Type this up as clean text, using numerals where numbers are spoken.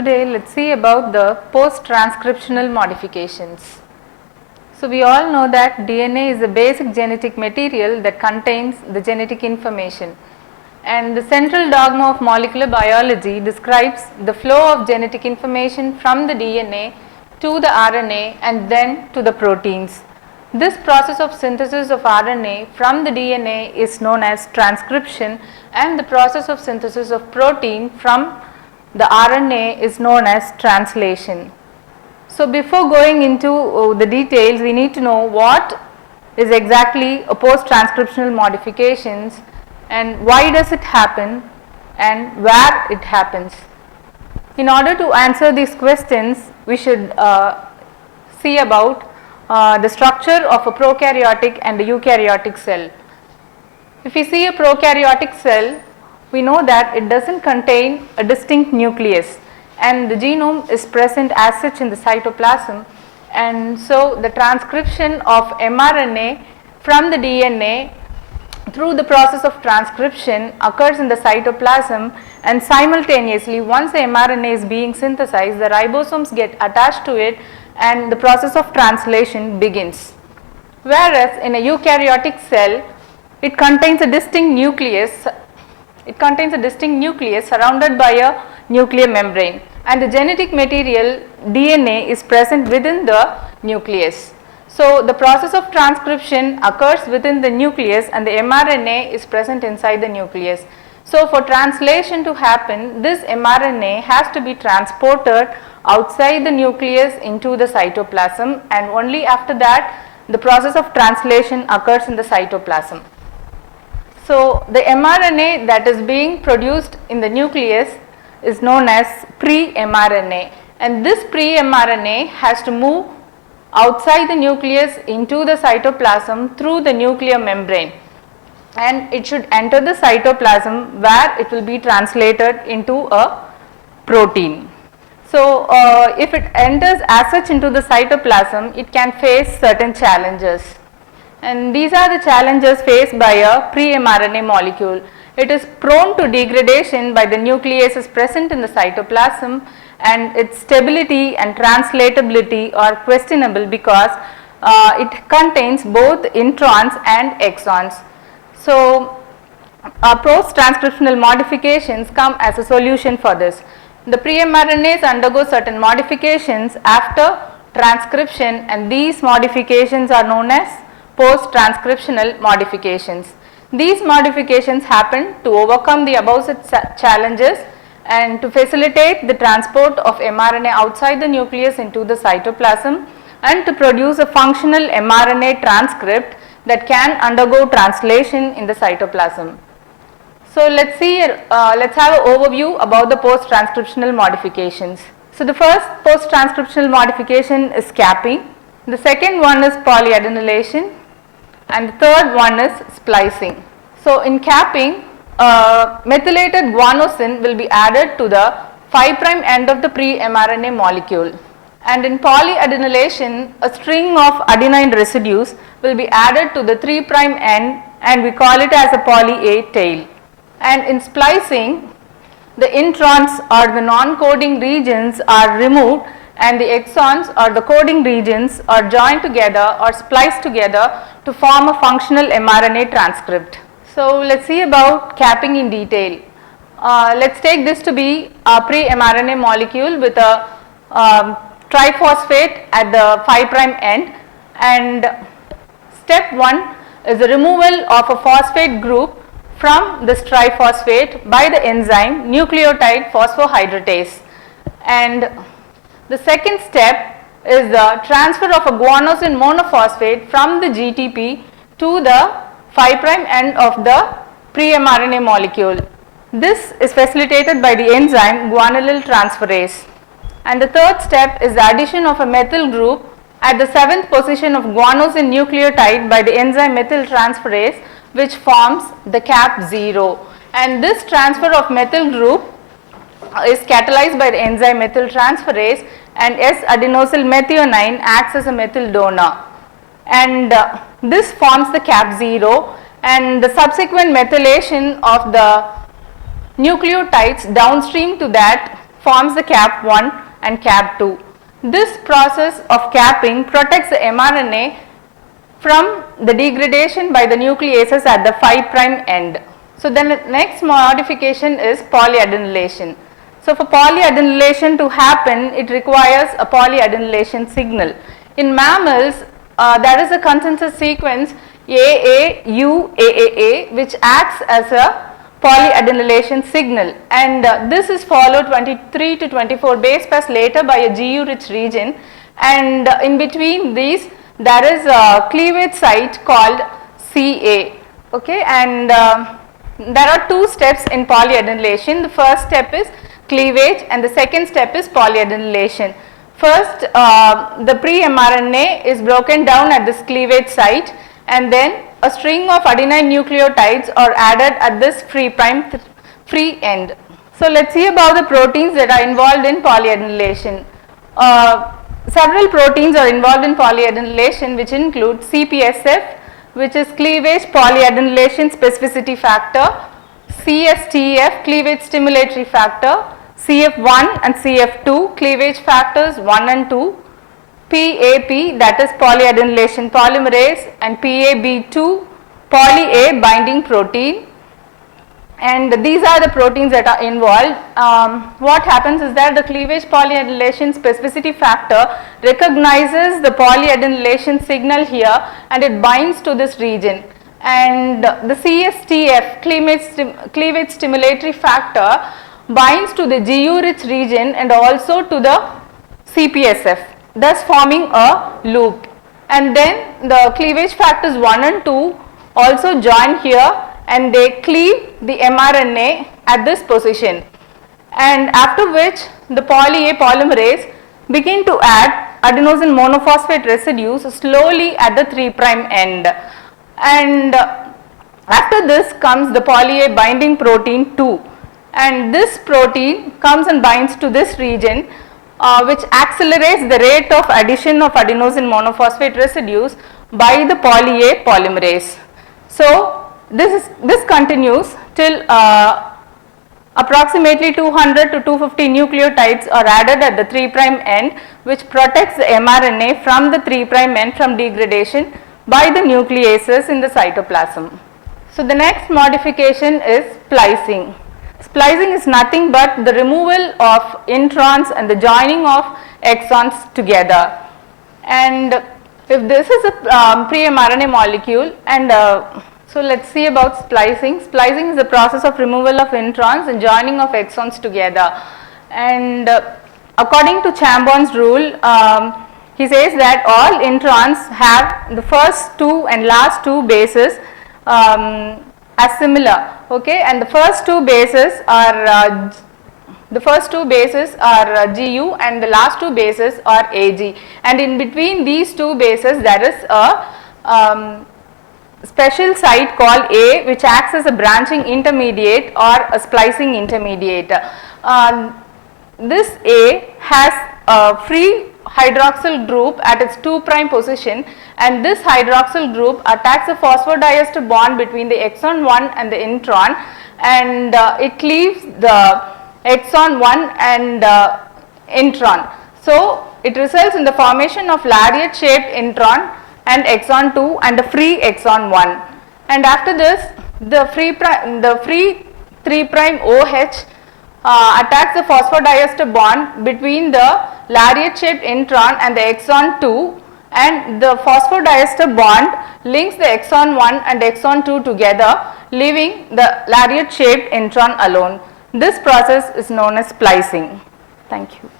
Today let's see about the post-transcriptional modifications. So we all know that DNA is a basic genetic material that contains the genetic information, and the central dogma of molecular biology describes the flow of genetic information from the DNA to the RNA and then to the proteins. This process of synthesis of RNA from the DNA is known as transcription, and the process of synthesis of protein from the RNA is known as translation. So before going into the details, we need to know what is exactly a post-transcriptional modifications and why does it happen and where it happens. In order to answer these questions, we should see about the structure of a prokaryotic and a eukaryotic cell. If we see a prokaryotic cell, we know that it doesn't contain a distinct nucleus, and the genome is present as such in the cytoplasm, and so the transcription of mRNA from the DNA through the process of transcription occurs in the cytoplasm, and simultaneously once the mRNA is being synthesized, the ribosomes get attached to it and the process of translation begins. Whereas in a eukaryotic cell, it contains a distinct nucleus surrounded by a nuclear membrane, and the genetic material DNA is present within the nucleus. So the process of transcription occurs within the nucleus and the mRNA is present inside the nucleus. So for translation to happen, this mRNA has to be transported outside the nucleus into the cytoplasm, and only after that the process of translation occurs in the cytoplasm. So the mRNA that is being produced in the nucleus is known as pre-mRNA, and this pre-mRNA has to move outside the nucleus into the cytoplasm through the nuclear membrane, and it should enter the cytoplasm where it will be translated into a protein. So if it enters as such into the cytoplasm, it can face certain challenges, and these are the challenges faced by a pre-mRNA molecule. It is prone to degradation by the nucleases present in the cytoplasm, and its stability and translatability are questionable because it contains both introns and exons. So post-transcriptional modifications come as a solution for this. The pre-mRNAs undergo certain modifications after transcription, and these modifications are known as post-transcriptional modifications. These modifications happen to overcome the above challenges and to facilitate the transport of mRNA outside the nucleus into the cytoplasm, and to produce a functional mRNA transcript that can undergo translation in the cytoplasm. So let's have an overview about the post-transcriptional modifications. So the first post-transcriptional modification is capping, the second one is polyadenylation, and the third one is splicing. So in capping, methylated guanosine will be added to the 5' end of the pre-mRNA molecule, and in polyadenylation, a string of adenine residues will be added to the 3' end, and we call it as a poly A tail. And in splicing, the introns or the non-coding regions are removed, and the exons or the coding regions are joined together or spliced together to form a functional mRNA transcript. So let's see about capping in detail. Let's take this to be a pre-mRNA molecule with a triphosphate at the 5' end, and step 1 is the removal of a phosphate group from this triphosphate by the enzyme nucleotide phosphohydratase, and the second step is the transfer of a guanosine monophosphate from the GTP to the 5' end of the pre-mRNA molecule. This is facilitated by the enzyme guanylyl transferase. And the third step is the addition of a methyl group at the 7th position of guanosine nucleotide by the enzyme methyl transferase, which forms the cap0. And this transfer of methyl group is catalyzed by the enzyme methyl transferase, and S-adenosyl methionine acts as a methyl donor. And this forms the cap0, and the subsequent methylation of the nucleotides downstream to that forms the cap 1 and cap 2. This process of capping protects the mRNA from the degradation by the nucleases at the 5' end. So then the next modification is polyadenylation. So for polyadenylation to happen, it requires a polyadenylation signal. In mammals, there is a consensus sequence AAUAAA which acts as a polyadenylation signal, and this is followed 23 to 24 base pairs later by a GU rich region, and in between these there is a cleavage site called CA. Okay, and there are two steps in polyadenylation. The first step is cleavage and the second step is polyadenylation. First, the pre-mRNA is broken down at this cleavage site, and then a string of adenine nucleotides are added at this free end. So let's see about the proteins that are involved in polyadenylation. Several proteins are involved in polyadenylation, which include CPSF, which is cleavage polyadenylation specificity factor, CSTF, cleavage stimulatory factor, CF1 and CF2, cleavage factors 1 and 2, PAP, that is polyadenylation polymerase, and PAB2, poly A binding protein, and these are the proteins that are involved. What happens is that the cleavage polyadenylation specificity factor recognizes the polyadenylation signal here and it binds to this region, and the CSTF, cleavage stimulatory factor, binds to the GU rich region and also to the CPSF, thus forming a loop, and then the cleavage factors 1 and 2 also join here and they cleave the mRNA at this position, and after which the poly A polymerase begin to add adenosine monophosphate residues slowly at the 3' end, and after this comes the poly A binding protein 2, and this protein comes and binds to this region, which accelerates the rate of addition of adenosine monophosphate residues by the poly A polymerase. So this continues till approximately 200 to 250 nucleotides are added at the 3' end, which protects the mRNA from the 3' end from degradation by the nucleases in the cytoplasm. So the next modification is splicing. Splicing is nothing but the removal of introns and the joining of exons together. And if this is a pre-mRNA molecule, and so let's see about splicing. Splicing is the process of removal of introns and joining of exons together. And according to Chambon's rule, he says that all introns have the first two and last two bases as similar. Okay, and the first two bases are GU and the last two bases are AG, and in between these two bases there is a special site called A, which acts as a branching intermediate or a splicing intermediate. This A has a free hydroxyl group at its 2' position, and this hydroxyl group attacks a phosphodiester bond between the exon 1 and the intron, and it cleaves the exon 1 and intron. So it results in the formation of lariat shaped intron and exon 2 and the free exon 1, and after this the free 3' OH attacks the phosphodiester bond between the lariat shaped intron and the exon 2, and the phosphodiester bond links the exon 1 and exon 2 together, leaving the lariat shaped intron alone. This process is known as splicing. Thank you.